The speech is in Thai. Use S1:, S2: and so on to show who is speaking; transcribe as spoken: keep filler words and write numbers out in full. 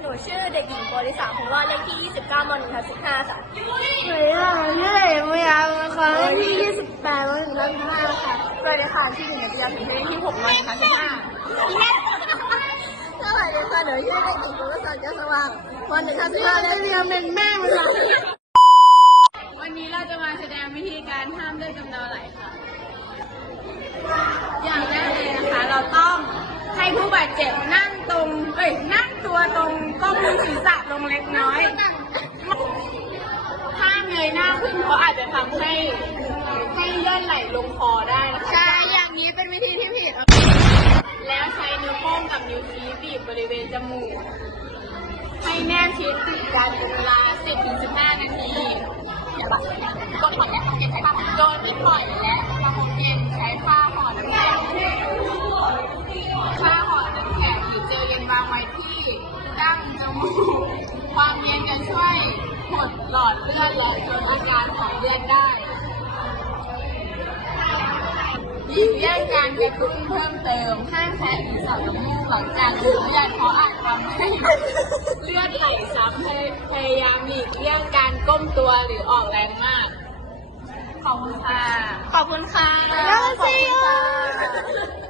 S1: นูชื่อเด็กหญิงปริษาคงว่าเลขที่ยี่สิบเก้ามหนึ่งทับสิบห้าค่ะ
S2: สวัสดีค่ะชื่อเด็กมยาวนะคะเลขที่ยี่สิบแปดมหนึ่งทับสิบห้าค่ะ
S1: สวัสดีค่ะชื่อหญิงนัทยาถึงเลขที่หกมหนึ่งทับสิบห้าสวัสดีค่ะหนูชื่อเด็กหญิงกุลศักดิ์แก้วสว่างมหนึ่งทับสิบห้าเลขที่เป็นแม่มันละ
S3: วันนี้เราจะมาแสดงวิธีการห้ามเลือดกำเดาไหลค่ะ อย่างแรกเลยนะคะ เราต้องให้ผู้บาดเจ็บนั่งตรง เอ้ยนั่งตัวตรงก้มศีรษะลงเล็กน้อยห้ามเงยหน้าขึ้นเพราะอาจจะทำให้ให้เลือดไหลลงคอได้นะคะใช่อย่างนี้เป็นวิธีที่ผิดแล้วใช้นิ้วโป้งกับนิ้วชี้บีบบริเวณจมูกให้แนบชิดติดกันเป็นเวลา สิบถึงสิบห้า นาทีโดนถอดและของเย็นใช้ผ้าโดนที่ปล่อยและประคบเย็นใช้ผ้าห่อน้ำแข็งผ้าห่อน้ำแข็งหรือเจลเย็นวางไว้ที่ดั้งจมูกความเย็นจะช่วยหดหลอดเลือดและลดอาการหอบเลือดได้หลีกเลี่ยงการกระตุ้นเพิ่มเติมห้ามแพ้หรือสอดน้ำมูกหลังจากดื่มเลือดเพราะอาจทำให้เลือดไหลซ้ำให้พยายามหลีกเลี่ยงการก้มตัวหรือออกแรงมากขอบคุณค่ะ
S1: ขอบคุณค่ะ
S2: แล้วสิ